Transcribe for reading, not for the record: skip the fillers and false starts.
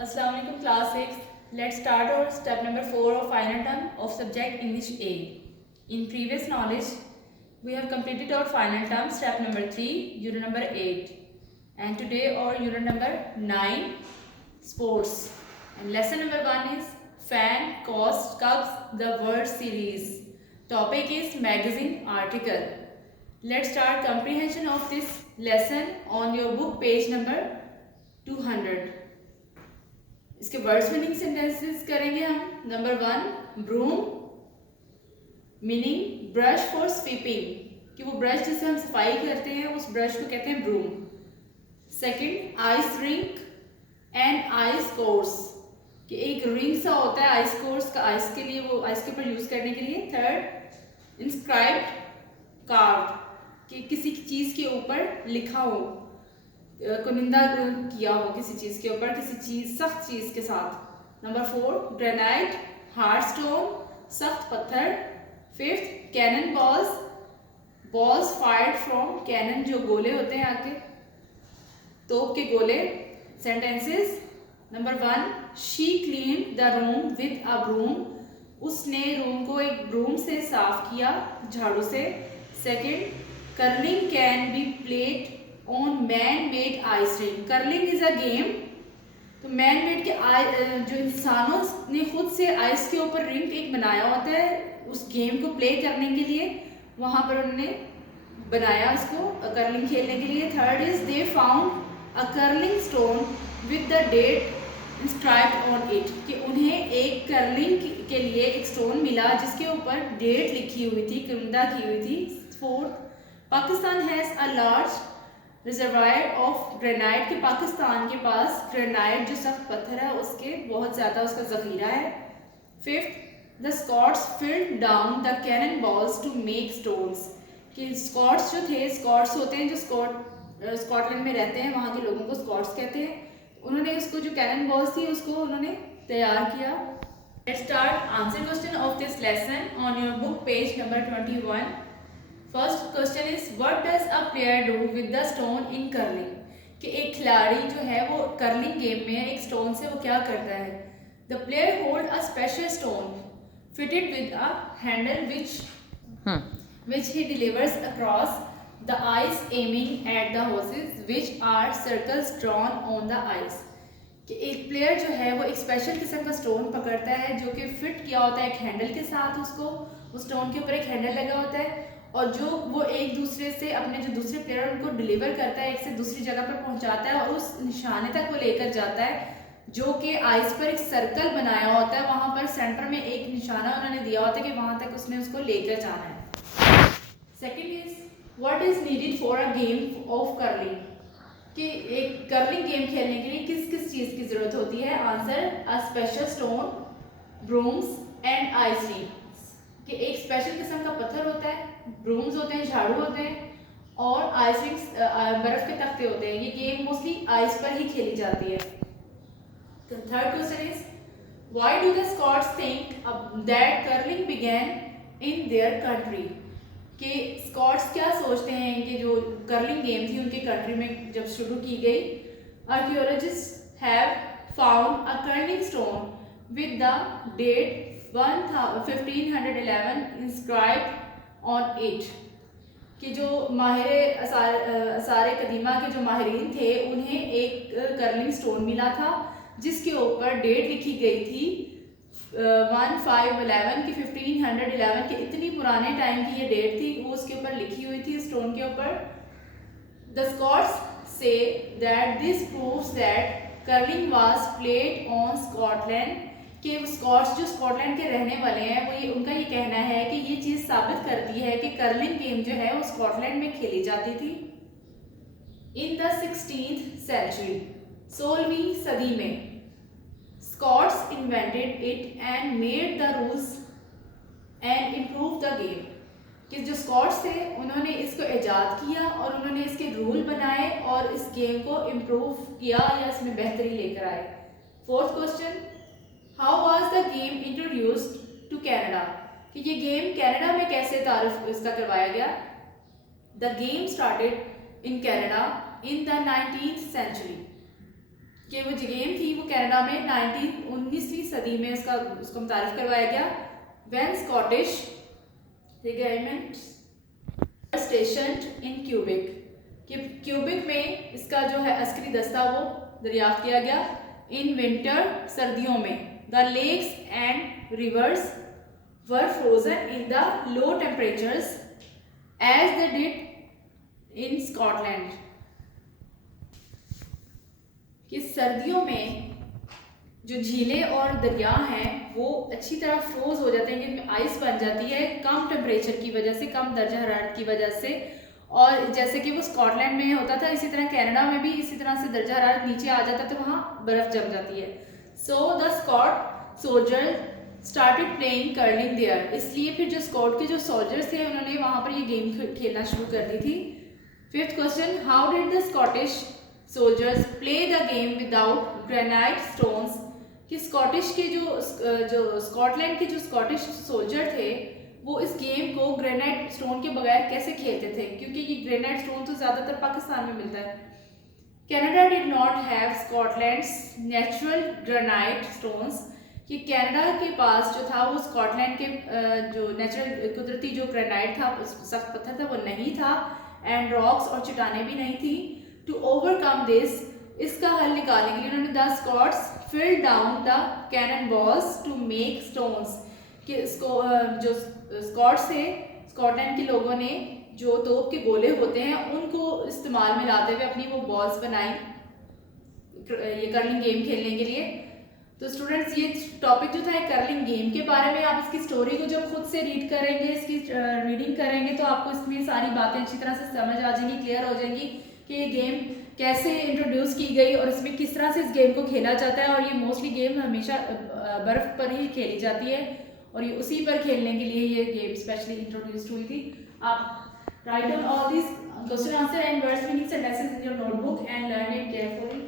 Assalamu alaikum class 6. Let's start our step number 4 of final term of subject English A. In previous knowledge, we have completed our final term step number 3, unit number 8. And today our unit number 9, sports. And lesson number 1 is fan, cost, cubs, the word series. Topic is magazine article. Let's start comprehension of this lesson on your book page number 200. इसके words meaning sentences करेंगे हम। Number 1, broom meaning brush for sweeping, कि वो brush जिससे हम सफाई करते हैं उस ब्रश को कहते हैं broom. Second, ice rink and ice course, कि एक रिंग सा होता है आइस कोर्स का, आइस के लिए, वो आइस के ऊपर यूज करने के लिए। थर्ड, इंस्क्राइब्ड कार्ड, कि किसी चीज के ऊपर लिखा हो, कुनिंदा किया हो किसी चीज के ऊपर, किसी चीज सख्त चीज के साथ। नंबर 4, ग्रेनाइट हार्ड स्टोन, सख्त पत्थर। Fifth, cannon balls, balls fired from cannon, जो गोले होते हैं आके तोप के गोले। Sentences. Number 1, she clean the room with a broom, उसने रूम को एक ब्रूम से साफ किया, झाड़ू से। Second, curling can be played on man made ice ring, curling is a game, तो मैन मेड के जो इंसानों ने खुद से आइस के ऊपर रिंग एक बनाया होता है उस गेम को प्ले करने के लिए, वहां पर उन्होंने बनाया उसको कर्लिंग खेलने के लिए। Third is they found a curling stone with the date inscribed on it, कि उन्हें एक कर्लिंग के लिए एक स्टोन मिला जिसके ऊपर डेट लिखी हुई थी, कुंदा की हुई थी। Fourth, Pakistan has a large reservoir of granite, के पाकिस्तान के पास ग्रेनाइट जो सख्त पत्थर है उसके बहुत ज़्यादा उसका ज़ख़ीरा है। Fifth, the Scots filled down the cannon balls to make stones, कि स्कॉट्स जो थे, स्कॉट्स होते हैं जो स्कॉटलैंड में रहते हैं, वहाँ के लोगों को स्कॉट्स कहते हैं, उन्होंने उसको जो कैनन बॉल्स थी उसको उन्होंने तैयार किया। Let's start answer question of this lesson on your book page number 21। First question is what does a player do with the stone in curling, कि एक खिलाड़ी जो है वो कर्लिंग गेम में एक स्टोन से वो क्या करता है। The player hold a special stone fitted with a handle which he delivers across the ice aiming at the horses which are circles drawn on the ice, कि एक प्लेयर जो है वो एक स्पेशल किस्म का स्टोन पकड़ता है जो कि फिट किया होता है एक हैंडल के साथ, उसको उस स्टोन के ऊपर एक हैंडल लगा होता है, और जो वो एक दूसरे से अपने जो दूसरे प्लेयर उनको डिलीवर करता है, एक से दूसरी जगह पर पहुंचाता है और उस निशाने तक वो लेकर जाता है जो कि आइस पर एक सर्कल बनाया होता है, वहां पर सेंटर में एक निशाना उन्होंने दिया होता है कि वहां तक उसने उसको लेकर जाना है। Second is what is needed for a game of curling, कि एक कर्लिंग गेम खेलने के लिए किस किस चीज़ की ज़रूरत होती है। Answer, a special stone, brooms and ice rings, कि एक स्पेशल किस्म का पत्थर होता है, ब्रूम्स होते हैं, झाड़ू होते हैं, और आइस रिंग्स बर्फ के तख्ते होते हैं। ये गेम मोस्टली आइस पर ही खेली जाती है। Third question is why do the Scots think that curling began in their country, कि स्कॉट्स क्या सोचते हैं कि जो कर्लिंग गेम थी उनके कंट्री में जब शुरू की गई। Archaeologists have found a curling stone with the date 1511 inscribed on it, कि जो माहिर आसार कदीमा के जो माहिरीन थे उन्हें एक कर्लिंग स्टोन मिला था जिसके ऊपर डेट लिखी गई थी 1511 की, 1511 के इतनी पुराने टाइम की ये डेट थी, वो उसके ऊपर लिखी हुई थी स्टोन के ऊपर। The Scots say that this proves that curling was played on Scotland, कि स्कॉट्स जो स्कॉटलैंड के रहने वाले हैं वो ये उनका ये कहना है कि ये चीज़ साबित करती है कि कर्लिंग गेम जो है वो स्कॉटलैंड में खेली जाती थी। इन द 16th सेंचुरी, 16वीं सदी में, Scots invented it and made the rules and improve the game, कि जो स्कॉट्स थे उन्होंने इसको ईजाद किया और उन्होंने इसके रूल बनाए और इस गेम को इम्प्रूव किया या इसमें बेहतरी लेकर आए। Fourth question, how was the game introduced to Canada, कि ये गेम कनाडा में कैसे तारुफ इसका करवाया गया। The game started in Canada in the 19th century, कि वो जो गेम थी वो कनाडा में 19वीं सदी में उसका मुतारफ करवाया गया। When Scottish regiment stationed in Quebec, कि क्यूबिक में इसका जो है अस्करी दस्ता वो दरियाफ्त किया गया। इन विंटर, सर्दियों में, the lakes and rivers were frozen in the low temperatures as they did in Scotland, कि सर्दियों में जो झीलें और दरिया हैं वो अच्छी तरह फ्रोज हो जाते हैं, जिनमें आइस बन जाती है कम टेम्परेचर की वजह से, कम दर्जा हरारत की वजह से। और जैसे कि वो स्कॉटलैंड में होता था, इसी तरह कनाडा में भी इसी तरह से दर्जा हरारत नीचे आ जाता है तो वहाँ बर्फ़ जम जाती है। So the Scot soldier started playing curling there, इसलिए फिर जो स्कॉट के जो सोल्जर्स थे उन्होंने वहाँ पर ये गेम खेलना शुरू कर दी थी। Fifth question, how did the Scottish soldiers play the game without granite stones, कि स्कॉटिश के जो स्कॉटलैंड के जो स्कॉटिश सोल्जर थे वो इस गेम को ग्रेनाइट स्टोन के बगैर कैसे खेलते थे, क्योंकि ये ग्रेनाइट स्टोन तो ज़्यादातर पाकिस्तान में मिलता है। Canada did not have Scotland's natural granite stones, कि कनाडा के पास जो था वो स्कॉटलैंड के जो नेचुरल कुदरती जो ग्रेनाइट था, सख्त पत्थर था, वो नहीं था। एंड रॉक्स, और चट्टानें भी नहीं थी। टू ओवरकम दिस, इसका हल निकालने के लिए उन्होंने the Scots fill down the cannon balls to make stones, कि इसको जो स्कॉट्स थे, स्कॉटलैंड के लोगों ने जो तोप के गोले होते हैं उनको इस्तेमाल में लाते हुए अपनी वो बॉल्स बनाई ये कर्लिंग गेम खेलने के लिए। तो स्टूडेंट्स, ये टॉपिक जो था कर्लिंग गेम के बारे में, आप इसकी स्टोरी को जब खुद से रीड करेंगे, इसकी रीडिंग करेंगे तो आपको इसमें सारी बातें अच्छी तरह से समझ आ जाएंगी, क्लियर हो जाएंगी कि ये गेम कैसे इंट्रोड्यूस की गई और इसमें किस तरह से इस गेम को खेला जाता है। और ये मोस्टली गेम हमेशा बर्फ़ पर ही खेली जाती है और ये उसी पर खेलने के लिए ये गेम स्पेशली इंट्रोड्यूस हुई थी। आप write down all this question answer and words meanings and lessons in your notebook and learn it carefully.